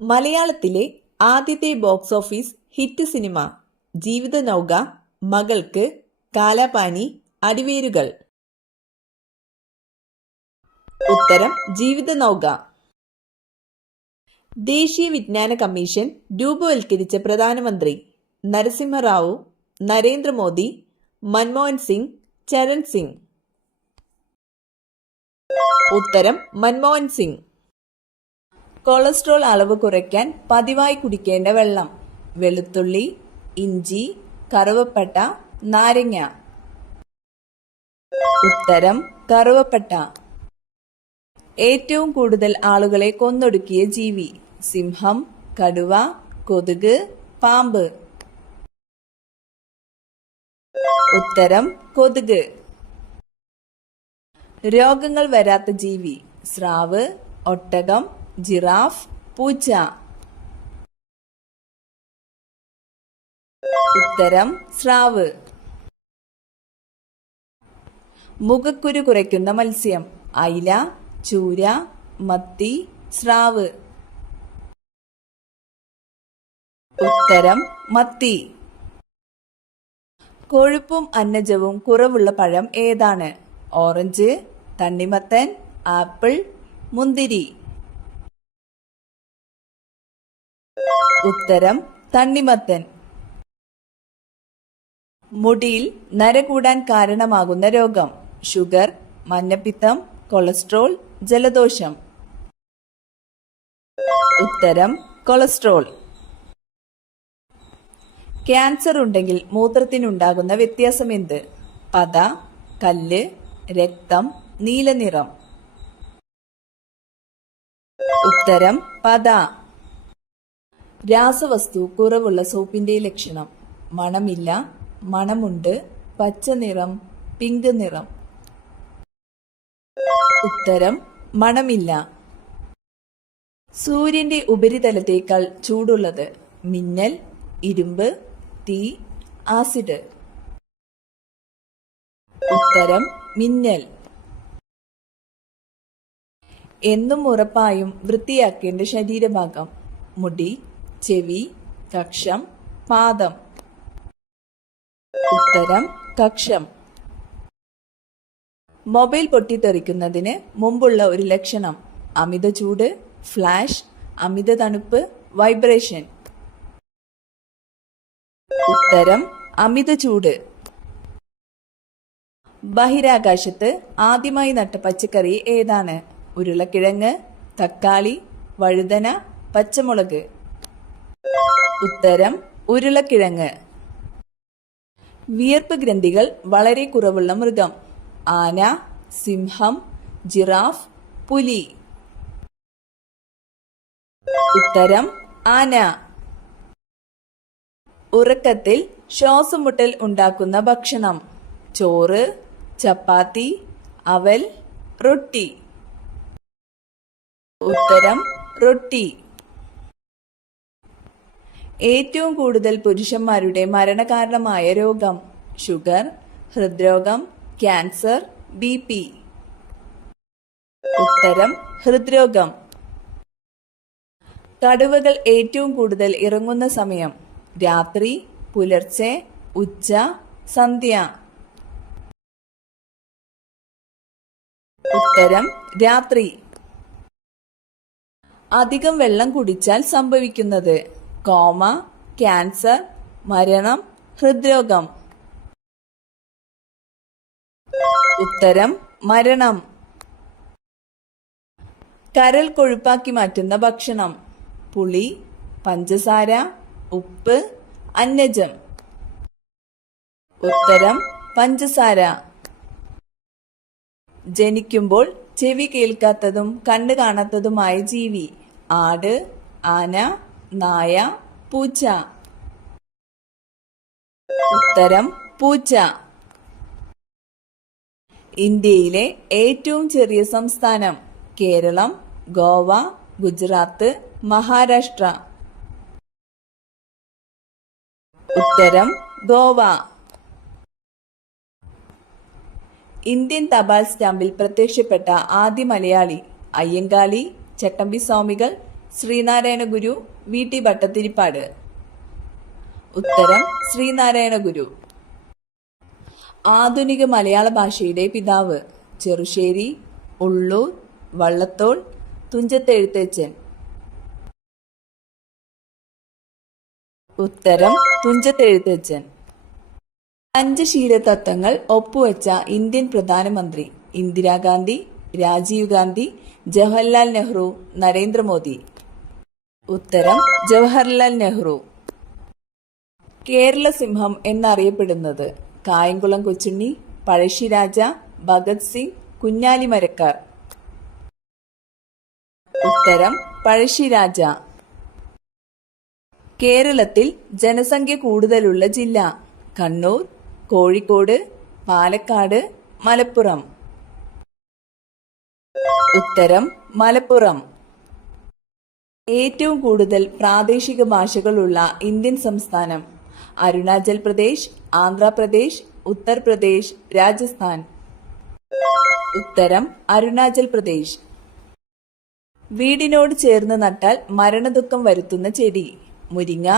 മലയാളത്തിലെ ആദ്യത്തെ box office hit cinema ജീവിതനൗക, മകൾക്ക്, കാലാപാനി, അടിവേരുകൾ. ഉത്തരം ജീവിതനൗക. ദേശീയ വിജ്ഞാന കമ്മീഷൻ രൂപവൽക്കരിച്ച പ്രധാനമന്ത്രി നരസിംഹറാവു, നരേന്ദ്രമോദി, മൻമോഹൻ സിംഗ്, ചരൺ സിംഗ്. ഉത്തരം മൻമോഹൻ സിംഗ്. കൊളസ്ട്രോൾ അളവ് കുറയ്ക്കാൻ പതിവായി കുടിക്കേണ്ട വെള്ളം: വെളുത്തുള്ളി, ഇഞ്ചി, കറുവപ്പട്ട, നാരങ്ങ. ഉത്തരം കറുവപ്പട്ട. ഏറ്റവും കൂടുതൽ ആളുകളെ കൊന്നൊടുക്കിയ ജീവി: സിംഹം, കടുവ, കൊതുക്, പാമ്പ്. ഉത്തരം കൊതുക്. രോഗങ്ങൾ വരാത്ത ജീവി: സ്രാവ്, ഒട്ടകം, ജിറാഫ്, പൂച്ച. ഉത്തരം സ്രാവ്. മുഖക്കുരു കുറയ്ക്കുന്ന മത്സ്യം: അയില, ചൂര, മത്തി, സ്രാവ്. ഉത്തരം മത്തി. കൊഴുപ്പും അന്നജവും കുറവുള്ള പഴം ഏതാണ്? ഓറഞ്ച്, തണ്ണിമത്തൻ, ആപ്പിൾ, മുന്തിരി. ഉത്തരം തണ്ണിമത്തൻ. മുടിയിൽ നര കൂടാൻ കാരണമാകുന്ന രോഗം: ഷുഗർ, മഞ്ഞപ്പിത്തം, കൊളസ്ട്രോൾ, ജലദോഷം. ഉത്തരം കൊളസ്ട്രോൾ. ക്യാൻസർ ഉണ്ടെങ്കിൽ മൂത്രത്തിനുണ്ടാകുന്ന വ്യത്യാസം എന്ത്? പത, കല്ല്, രക്തം, നീലനിറം. ഉത്തരം പത. രാസവസ്തു കുറവുള്ള സോപ്പിന്റെ ലക്ഷണം: മണമില്ല, മണമുണ്ട്, പച്ച നിറം, പിങ്ക് നിറം. ഉത്തരം മണമില്ല. സൂര്യന്റെ ഉപരിതലത്തേക്കാൾ ചൂടുള്ളത്: മിന്നൽ, ഇരുമ്പ്, തീ, ആസിഡ്. ഉത്തരം മിന്നൽ. എന്നും ഉറപ്പായും വൃത്തിയാക്കേണ്ട ശരീരഭാഗം: മുടി, ചെവി, കക്ഷം, പാദം. ഉത്തരം കക്ഷം. മൊബൈൽ പൊട്ടിത്തെറിക്കുന്നതിന് മുമ്പുള്ള ഒരു ലക്ഷണം: അമിത ചൂട്, ഫ്ലാഷ്, അമിത തണുപ്പ്, വൈബ്രേഷൻ. ഉത്തരം അമിത ചൂട്. ബഹിരാകാശത്ത് ആദ്യമായി നട്ട പച്ചക്കറി ഏതാണ്? ഉരുളക്കിഴങ്ങ്, തക്കാളി, വഴുതന, പച്ചമുളക്. ഉത്തരം ഉരുളക്കിഴങ്ങ്. വിയർപ്പ് ഗ്രന്ഥികൾ വളരെ കുറവുള്ള മൃഗം: ആന, സിംഹം, ജിറാഫ്, പുലി. ഉത്തരം ആന. ഉറക്കത്തിൽ ശ്വാസമുട്ടൽ ഉണ്ടാക്കുന്ന ഭക്ഷണം: ചോറ്, ചപ്പാത്തി, അവൽ, റൊട്ടി. ഉത്തരം റൊട്ടി. ഏറ്റവും കൂടുതൽ പുരുഷന്മാരുടെ മരണകാരണമായ രോഗം: ഷുഗർ, ഹൃദ്രോഗം, ക്യാൻസർ, BP. ഉത്തരം ഹൃദ്രോഗം. കടുവകൾ ഏറ്റവും കൂടുതൽ ഇറങ്ങുന്ന സമയം: രാത്രി, പുലർച്ചെ, ഉച്ച, സന്ധ്യ. ഉത്തരം രാത്രി. അധികം വെള്ളം കുടിച്ചാൽ സംഭവിക്കുന്നത്: കോമ, ക്യാൻസർ, മരണം, ഹൃദ്രോഗം. ഉത്തരം മരണം. കരൾ കൊഴുപ്പാക്കി മാറ്റുന്ന ഭക്ഷണം: പുളി, പഞ്ചസാര, ഉപ്പ്, അന്നജം. ഉത്തരം പഞ്ചസാര. ജനിക്കുമ്പോൾ ചെവി കേൾക്കാത്തതും കണ്ണ് കാണാത്തതുമായ ജീവി: ആട്, ആന, നായ, പൂച്ച. ഉത്തരം പൂച്ച. ഇന്ത്യയിലെ ഏറ്റവും ചെറിയ സംസ്ഥാനം: കേരളം, ഗോവ, ഗുജറാത്ത്, മഹാരാഷ്ട്ര. ഉത്തരം ഗോവ. ഇന്ത്യൻ തപാൽ സ്റ്റാമ്പിൽ പ്രത്യക്ഷപ്പെട്ട ആദ്യ മലയാളി: അയ്യങ്കാളി, ചട്ടമ്പി സ്വാമികൾ, ശ്രീനാരായണ ഗുരു, വി ടി ഭട്ടതിരിപ്പാട്. ഉത്തരം ശ്രീനാരായണ ഗുരു. ആധുനിക മലയാള ഭാഷയുടെ പിതാവ്. ചെറുശ്ശേരി, ഉള്ളൂർ, വള്ളത്തോൾ, തുഞ്ചത്തെഴുത്തച്ഛൻ. ഉത്തരം തുഞ്ചത്തെഴുത്തച്ഛൻ. പഞ്ചശീല തത്വങ്ങൾ ഒപ്പുവെച്ച ഇന്ത്യൻ പ്രധാനമന്ത്രി. ഇന്ദിരാഗാന്ധി, രാജീവ് ഗാന്ധി, ജവഹർലാൽ നെഹ്റു, നരേന്ദ്രമോദി. ഉത്തരം ജവഹർലാൽ നെഹ്റു. കേരള സിംഹം എന്നറിയപ്പെടുന്നത്. കായംകുളം കൊച്ചുണ്ണി, പഴശ്ശിരാജ, ഭഗത് സിംഗ്, കുഞ്ഞാലിമരക്കാർ. ഉത്തരം പഴശ്ശിരാജ. കേരളത്തിൽ ജനസംഖ്യ കൂടുതലുള്ള ജില്ല. കണ്ണൂർ, കോഴിക്കോട്, പാലക്കാട്, മലപ്പുറം. ഉത്തരം മലപ്പുറം. ഏറ്റവും കൂടുതൽ പ്രാദേശിക ഭാഷകളുള്ള ഇന്ത്യൻ സംസ്ഥാനം. അരുണാചൽ പ്രദേശ്, ആന്ധ്രാപ്രദേശ്, ഉത്തർപ്രദേശ്, രാജസ്ഥാൻ. ഉത്തരം അരുണാചൽ പ്രദേശ്. വീടിനോട് ചേർന്ന് നട്ടാൽ മരണദുഃഖം വരുത്തുന്ന ചെടി. മുരിങ്ങ,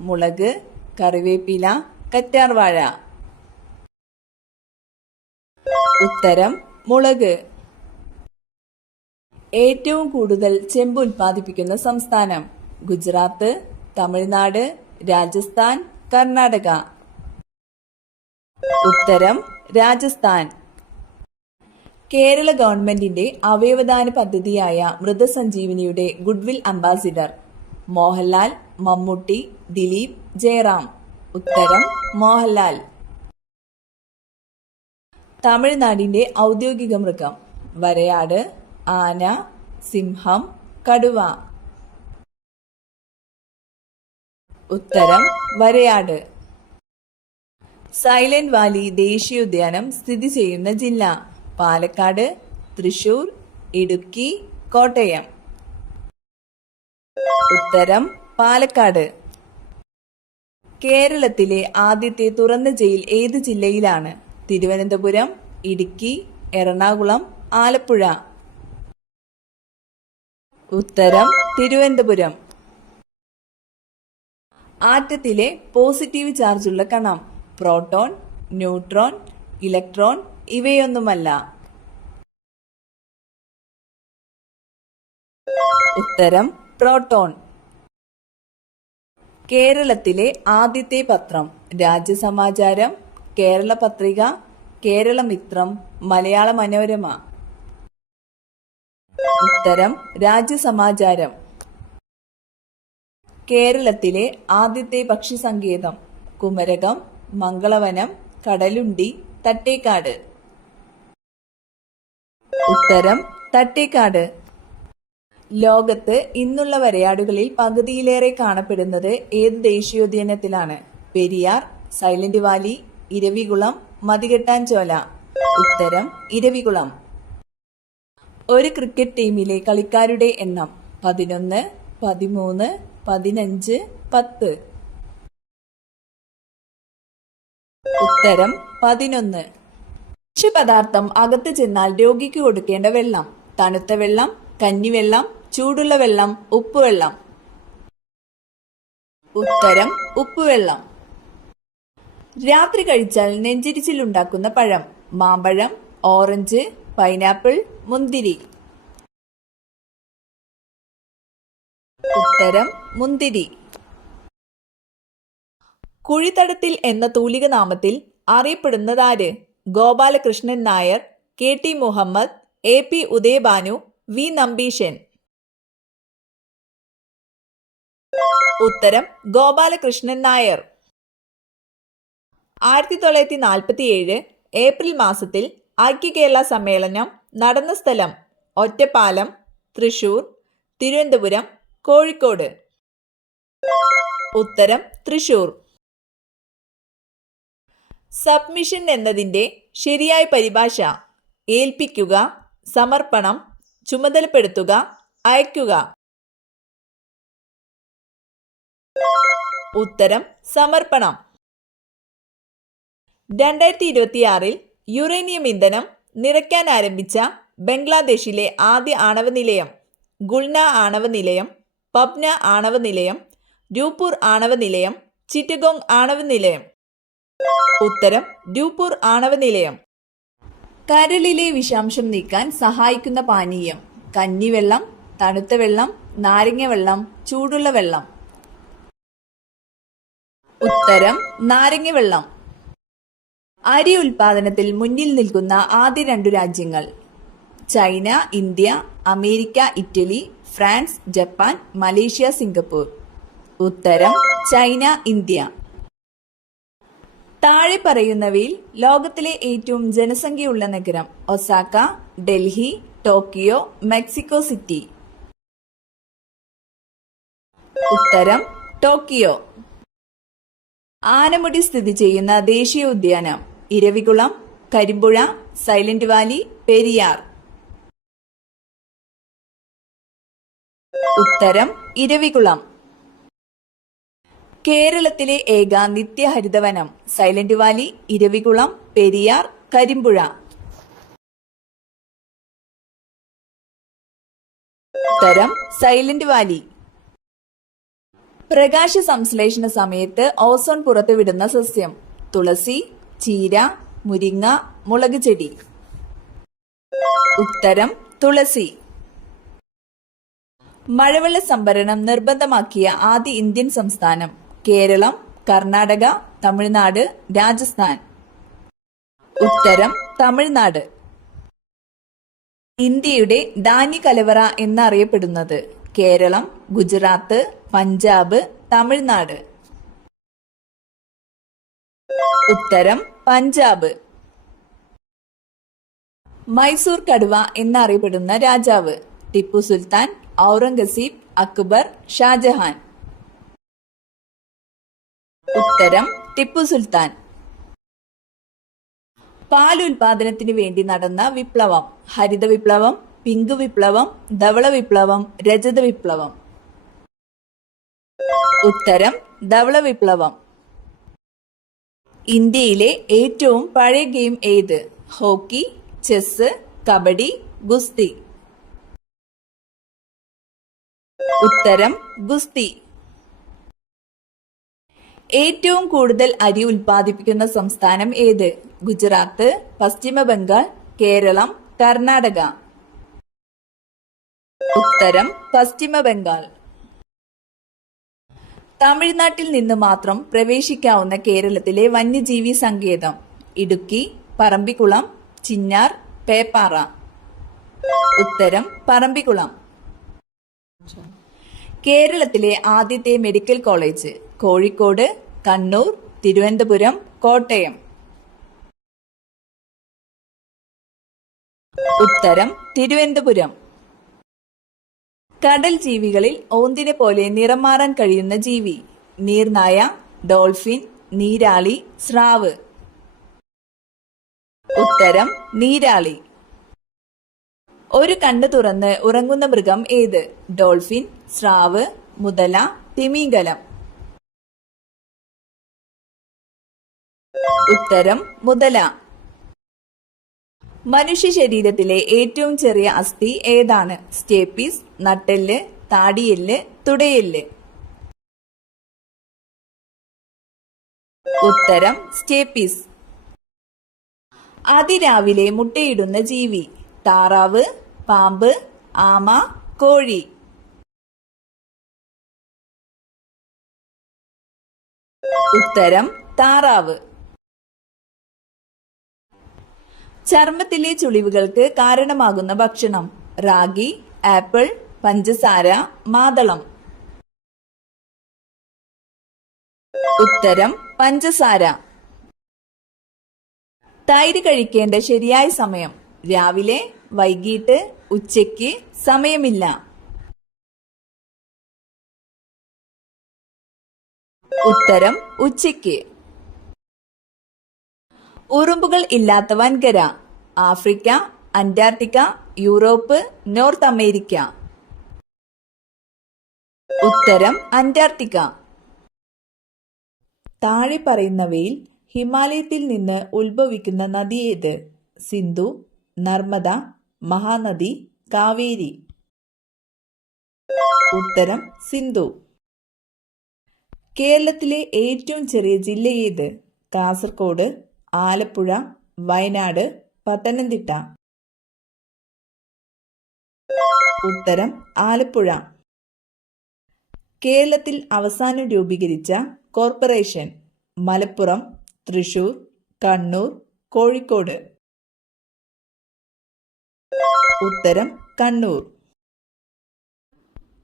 മുളക്, കറിവേപ്പില, കറ്റാർവാഴ. ഉത്തരം മുളക്. ഏറ്റവും കൂടുതൽ ചെമ്പ് ഉൽപ്പാദിപ്പിക്കുന്ന സംസ്ഥാനം. ഗുജറാത്ത്, തമിഴ്നാട്, രാജസ്ഥാൻ, കർണാടക. ഉത്തരം രാജസ്ഥാൻ. കേരള ഗവൺമെന്റിന്റെ അവയവദാന പദ്ധതിയായ മൃതസഞ്ജീവനിയുടെ ഗുഡ്വിൽ അംബാസിഡർ. മോഹൻലാൽ, മമ്മൂട്ടി, ദിലീപ്, ജയറാം. ഉത്തരം മോഹൻലാൽ. തമിഴ്നാടിന്റെ ഔദ്യോഗിക മൃഗം. വരയാട്, ആന, സിംഹം, കടുവ. ഉത്തരം വരയാട്. സൈലന്റ് വാലി ദേശീയോദ്യാനം സ്ഥിതി ചെയ്യുന്ന ജില്ല. പാലക്കാട്, തൃശൂർ, ഇടുക്കി, കോട്ടയം. ഉത്തരം പാലക്കാട്. കേരളത്തിലെ ആദ്യത്തെ തുറന്ന ജയിൽ ഏത് ജില്ലയിലാണ്? തിരുവനന്തപുരം, ഇടുക്കി, എറണാകുളം, ആലപ്പുഴ. ഉത്തരം തിരുവനന്തപുരം. ആറ്റത്തിലെ പോസിറ്റീവ് ചാർജുള്ള കണം. പ്രോട്ടോൺ, ന്യൂട്രോൺ, ഇലക്ട്രോൺ ഇവയൊന്നുമല്ല. ഉത്തരം പ്രോട്ടോൺ. കേരളത്തിലെ ആദ്യത്തെ പത്രം. രാജ്യസമാചാരം, കേരള പത്രിക, കേരളമിത്രം, മലയാള മനോരമ. ഉത്തരം രാജ്യസമാചാരം. കേരളത്തിലെ ആദ്യത്തെ പക്ഷി സങ്കേതം. കുമരകം, മംഗളവനം, കടലുണ്ടി, തട്ടേക്കാട്. ഉത്തരം തട്ടേക്കാട്. ലോകത്ത് ഇന്നുള്ള വരയാടുകളിൽ പകുതിയിലേറെ കാണപ്പെടുന്നത് ഏത് ദേശീയോദ്യാനത്തിലാണ്? പെരിയാർ, സൈലന്റ് വാലി, ഇരവികുളം, മതികെട്ടാൻചോല. ഉത്തരം ഇരവികുളം. ഒരു ക്രിക്കറ്റ് ടീമിലെ കളിക്കാരുടെ എണ്ണം 11, 13, 15, 10. ഉത്തരം 11. ഭക്ഷ്യപദാർത്ഥം അകത്ത് ചെന്നാൽ രോഗിക്ക് കൊടുക്കേണ്ട വെള്ളം. തണുത്ത വെള്ളം, കഞ്ഞിവെള്ളം, ചൂടുള്ള വെള്ളം, ഉപ്പുവെള്ളം. ഉത്തരം ഉപ്പുവെള്ളം. രാത്രി കഴിച്ചാൽ നെഞ്ചിരിച്ചിലുണ്ടാക്കുന്ന പഴം. മാമ്പഴം, ഓറഞ്ച്, പൈനാപ്പിൾ, മുന്തിരി. ഉത്തരം മുന്തിരി. കുഴിത്തടത്തിൽ എന്ന തൂലിക നാമത്തിൽ അറിയപ്പെടുന്നതാര്? Gopalakrishnan Nair, K T Muhammad, A P Udayabhanu, V Nambeesan. ഉത്തരം ഗോപാലകൃഷ്ണൻ നായർ. 1947 ഏപ്രിൽ മാസത്തിൽ ഐക്യ കേരള സമ്മേളനം നടന്ന സ്ഥലം. ഒറ്റപ്പാലം, തൃശൂർ, തിരുവനന്തപുരം, കോഴിക്കോട്. ഉത്തരം തൃശൂർ. സബ്മിഷൻ എന്നതിന്റെ ശരിയായ പരിഭാഷ. ഏൽപ്പിക്കുക, സമർപ്പണം, ചുമതലപ്പെടുത്തുക, അയക്കുക. ഉത്തരം സമർപ്പണം. 2026 യുറേനിയം ഇന്ധനം നിറയ്ക്കാൻ ആരംഭിച്ച ബംഗ്ലാദേശിലെ ആദ്യ ആണവ നിലയം. ഗുൾന ആണവ നിലയം, പബ്ന ആണവ നിലയം, രൂപൂർ ആണവ നിലയം, ചിറ്റഗോങ് ആണവ നിലയം? ഉത്തരം രൂപൂർ ആണവ നിലയം. കരളിലെ വിഷാംശം നീക്കാൻ സഹായിക്കുന്ന പാനീയം: കഞ്ഞിവെള്ളം, തണുത്ത വെള്ളം, നാരങ്ങ വെള്ളം, ചൂടുള്ള വെള്ളം? ഉത്തരം നാരങ്ങ വെള്ളം. അരി ഉൽപാദനത്തിൽ മുന്നിൽ നിൽക്കുന്ന ആദ്യ 2 രാജ്യങ്ങൾ: China, India, America, Italy, France, Japan, Malaysia, Singapore? ഉത്തരം ചൈന, ഇന്ത്യ. താഴെ പറയുന്നവയിൽ ലോകത്തിലെ ഏറ്റവും ജനസംഖ്യയുള്ള നഗരം: Osaka, Delhi, Tokyo, Mexico city? ഉത്തരം ടോക്കിയോ. ആനമുടി സ്ഥിതി ചെയ്യുന്ന ദേശീയോദ്യാനം: ഇരവികുളം, കരിമ്പുഴ, സൈലന്റ് വാലി, പെരിയാർ? ഉത്തരം ഇരവികുളം. കേരളത്തിലെ ഏക നിത്യഹരിതവനം: സൈലന്റ് വാലി, ഇരവികുളം, പെരിയാർ, കരിമ്പുഴ? ഉത്തരം സൈലന്റ് വാലി. പ്രകാശ സംശ്ലേഷണ സമയത്ത് ഓസോൺ പുറത്തുവിടുന്ന സസ്യം: തുളസി, ചീര, മുരിങ്ങ, മുളക് ചെടി? ഉത്തരം തുളസി. മഴവെള്ള സംഭരണം നിർബന്ധമാക്കിയ ആദ്യ ഇന്ത്യൻ സംസ്ഥാനം: കേരളം, കർണാടക, തമിഴ്നാട്, രാജസ്ഥാൻ? ഉത്തരം തമിഴ്നാട്. ഇന്ത്യയുടെ ധാന്യ കലവറ എന്നറിയപ്പെടുന്നത്: കേരളം, ഗുജറാത്ത്, പഞ്ചാബ്, തമിഴ്നാട്? ഉത്തരം പഞ്ചാബ്. മൈസൂർ കടുവ എന്നറിയപ്പെടുന്ന രാജാവ്: ടിപ്പു സുൽത്താൻ, ഔറംഗസീബ്, അക്ബർ, ഷാജഹാൻ? ഉത്തരം ടിപ്പു സുൽത്താൻ. പാൽ ഉൽപാദനത്തിന് വേണ്ടി നടന്ന വിപ്ലവം: ഹരിത വിപ്ലവം, പിങ്ക് വിപ്ലവം, ധവള വിപ്ലവം, രജത വിപ്ലവം? ഉത്തരം ധവള വിപ്ലവം. ഇന്ത്യയിലെ ഏറ്റവും പഴയ ഗെയിം ഏത്? ഹോക്കി, ചെസ്, കബഡി, ഗുസ്തി? ഉത്തരം ഗുസ്തി. ഏറ്റവും കൂടുതൽ അരി ഉൽപ്പാദിപ്പിക്കുന്ന സംസ്ഥാനം ഏത്? ഗുജറാത്ത്, പശ്ചിമ ബംഗാൾ, കേരളം, കർണാടക? ഉത്തരം പശ്ചിമ ബംഗാൾ. തമിഴ്നാട്ടിൽ നിന്ന് മാത്രം പ്രവേശിക്കാവുന്ന കേരളത്തിലെ വന്യജീവി സങ്കേതം: ഇടുക്കി, പറമ്പിക്കുളം, ചിന്നാർ, പേപ്പാറ? ഉത്തരം പറമ്പിക്കുളം. കേരളത്തിലെ ആദ്യത്തെ മെഡിക്കൽ കോളേജ്: കോഴിക്കോട്, കണ്ണൂർ, തിരുവനന്തപുരം, കോട്ടയം? ഉത്തരം തിരുവനന്തപുരം. കടൽ ജീവികളിൽ ഓന്തിനെ പോലെ നിറം മാറാൻ കഴിയുന്ന ജീവി: നീർനായ, ഡോൾഫിൻ, നീരാളി, സ്രാവ്? ഉത്തരം നീരാളി. ഒരു കണ്ണ് തുറന്ന് ഉറങ്ങുന്ന മൃഗം ഏത്? ഡോൾഫിൻ, സ്രാവ്, മുതല, തിമിംഗലം? ഉത്തരം മുതല. മനുഷ്യ ശരീരത്തിലെ ഏറ്റവും ചെറിയ അസ്ഥി ഏതാണ്? സ്റ്റേപ്പീസ്, നട്ടെല്ല്, താടിയെല്ല്, തുടയെല്ല്? ഉത്തരം സ്റ്റേപ്പീസ്. അതിരാവിലെ മുട്ടയിടുന്ന ജീവി: താറാവ്, പാമ്പ്, ആമ, കോഴി? ഉത്തരം താറാവ്. ചർമ്മത്തിലെ ചുളിവുകൾക്ക് കാരണമാകുന്ന ഭക്ഷണം: റാഗി, ആപ്പിൾ, പഞ്ചസാര, മാതളം? ഉത്തരം പഞ്ചസാര. തൈര് കഴിക്കേണ്ട ശരിയായ സമയം: രാവിലെ, വൈകിട്ട്, ഉച്ചയ്ക്ക്? സമയമില്ല? ഉത്തരം ഉച്ചയ്ക്ക്. ഉറുമ്പുകൾ ഇല്ലാത്ത വൻകര: Africa, Antarctica, Europe, North America? ഉത്തരം അന്റാർട്ടിക്ക. താഴെ പറയുന്നവയിൽ ഹിമാലയത്തിൽ നിന്ന് ഉത്ഭവിക്കുന്ന നദി ഏത്? സിന്ധു, നർമ്മദ, മഹാനദി, കാവേരി? ഉത്തരം സിന്ധു. കേരളത്തിലെ ഏറ്റവും ചെറിയ ജില്ല ഏത്? കാസർഗോഡ്, ആലപ്പുഴ, വയനാട്, പത്തനംതിട്ട. ഉത്തരം ആലപ്പുഴ. കേരളത്തിൽ അവസാനം രൂപീകരിച്ച കോർപ്പറേഷൻ? മലപ്പുറം, തൃശൂർ, കണ്ണൂർ, കോഴിക്കോട്. ഉത്തരം കണ്ണൂർ.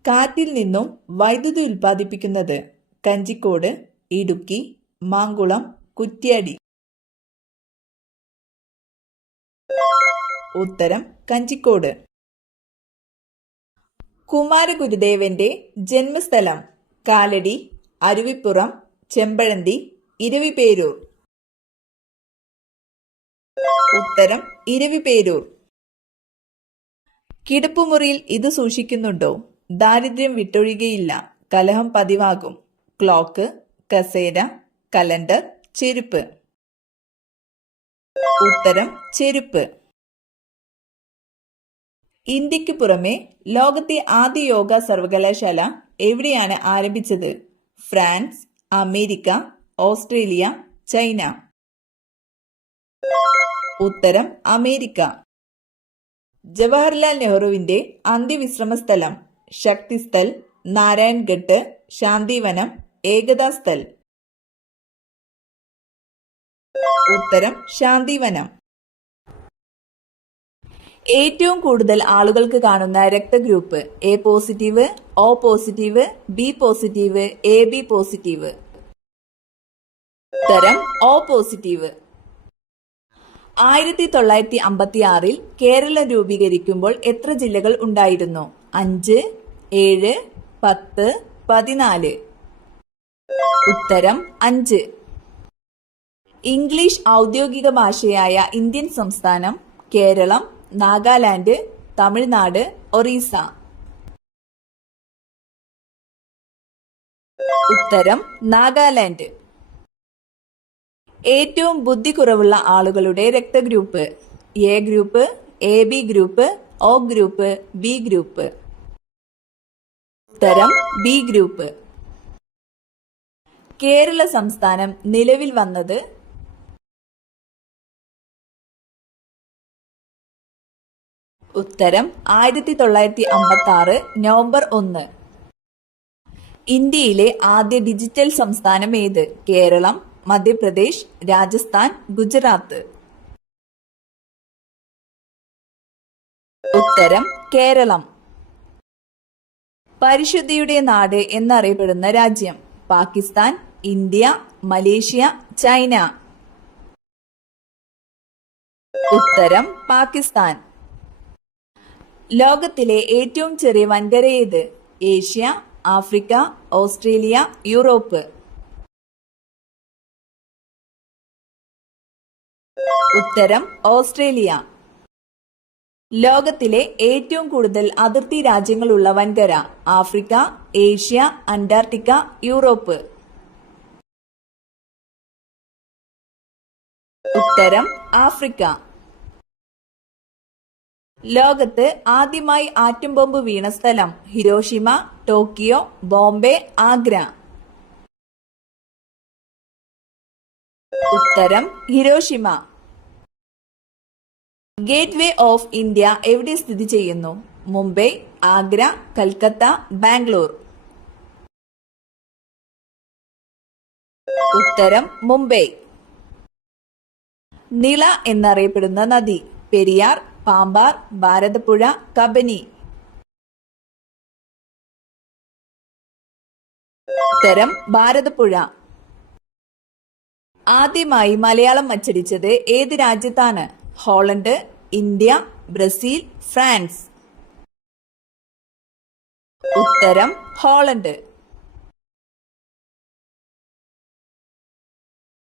കാറ്റിൽ നിന്നും വൈദ്യുതി ഉൽപ്പാദിപ്പിക്കുന്നത്? കഞ്ചിക്കോട്, ഇടുക്കി, മാങ്കുളം, കുറ്റ്യാടി. ഉത്തരം കഞ്ചിക്കോട്. കുമാരഗുരുദേവന്റെ ജന്മസ്ഥലം? കാലടി, അരുവിപ്പുറം, ചെമ്പഴന്തി, ഇരവിപേരൂർ. ഉത്തരം ഇരവിപേരൂർ. കിടപ്പുമുറിയിൽ ഇത് സൂക്ഷിക്കുന്നുണ്ടോ? ദാരിദ്ര്യം വിട്ടൊഴികയില്ല, കലഹം പതിവാകും. ക്ലോക്ക്, കസേര, കലണ്ടർ, ചെരുപ്പ്. ഉത്തരം ചെരുപ്പ്. ഇന്ത്യക്ക് പുറമെ ലോകത്തെ ആദ്യ യോഗ സർവകലാശാല എവിടെയാണ് ആരംഭിച്ചത്? France, America, Australia, China. ഉത്തരം അമേരിക്ക. ജവഹർലാൽ നെഹ്റുവിന്റെ അന്ത്യവിശ്രമ സ്ഥലം? ശക്തിസ്ഥൽ, നാരായൺഘട്ട്, ശാന്തിവനം, ഏകതാ സ്ഥൽ. ഉത്തരം ശാന്തിവനം. ഏറ്റവും കൂടുതൽ ആളുകൾക്ക് കാണുന്ന രക്തഗ്രൂപ്പ്? A positive, O positive, B positive, A B positive. ഉത്തരം ഒ പോസിറ്റീവ്. 1956 കേരളം രൂപീകരിക്കുമ്പോൾ എത്ര ജില്ലകൾ ഉണ്ടായിരുന്നു? 5, 7, 10, 14. ഉത്തരം 5. ഇംഗ്ലീഷ് ഔദ്യോഗിക ഭാഷയായ ഇന്ത്യൻ സംസ്ഥാനം? കേരളം, നാഗാലാൻഡ്, തമിഴ്നാട്, ഒറീസ. ഉത്തരം നാഗാലാൻഡ്. ഏറ്റവും ബുദ്ധി കുറവുള്ള ആളുകളുടെ രക്തഗ്രൂപ്പ്? A group, A B group, O group, B group. ഉത്തരം ബി ഗ്രൂപ്പ്. കേരള സംസ്ഥാനം നിലവിൽ വന്നത്? ഉത്തരം 1956 നവംബർ 1. ഇന്ത്യയിലെ ആദ്യ ഡിജിറ്റൽ സംസ്ഥാനം ഏത്? കേരളം, മധ്യപ്രദേശ്, രാജസ്ഥാൻ, ഗുജറാത്ത്. ഉത്തരം കേരളം. പരിശുദ്ധിയുടെ നാട് എന്നറിയപ്പെടുന്ന രാജ്യം? Pakistan, India, Malaysia, China. ഉത്തരം പാകിസ്ഥാൻ. ലോകത്തിലെ ഏറ്റവും ചെറിയ വൻകര ഏത്? Asia, Africa, Australia, Europe. ഉത്തരം ഓസ്ട്രേലിയ. ലോകത്തിലെ ഏറ്റവും കൂടുതൽ അതിർത്തി രാജ്യങ്ങളുള്ള വൻകര? Africa, Asia, Antarctica, Europe. ഉത്തരം ആഫ്രിക്ക. ലോകത്ത് ആദ്യമായി ആറ്റം ബോംബ് വീണ സ്ഥലം? Hiroshima, Tokyo, Bombay, Agra. ഉത്തരം Hiroshima. Gateway of India എവിടെ സ്ഥിതി ചെയ്യുന്നു? മുംബൈ, ആഗ്ര, കൽക്കത്ത, ബാംഗ്ലൂർ. ഉത്തരം മുംബൈ. നിള എന്നറിയപ്പെടുന്ന നദി? പെരിയാർ, പാമ്പാർ, ഭാരതപ്പുഴ, കബനി. ഉത്തരം ഭാരതപ്പുഴ. ആദ്യമായി മലയാളം അച്ചടിച്ചത് ഏത് രാജ്യത്താണ്? Holland, India, Brazil, France. ഉത്തരം ഹോളണ്ട്.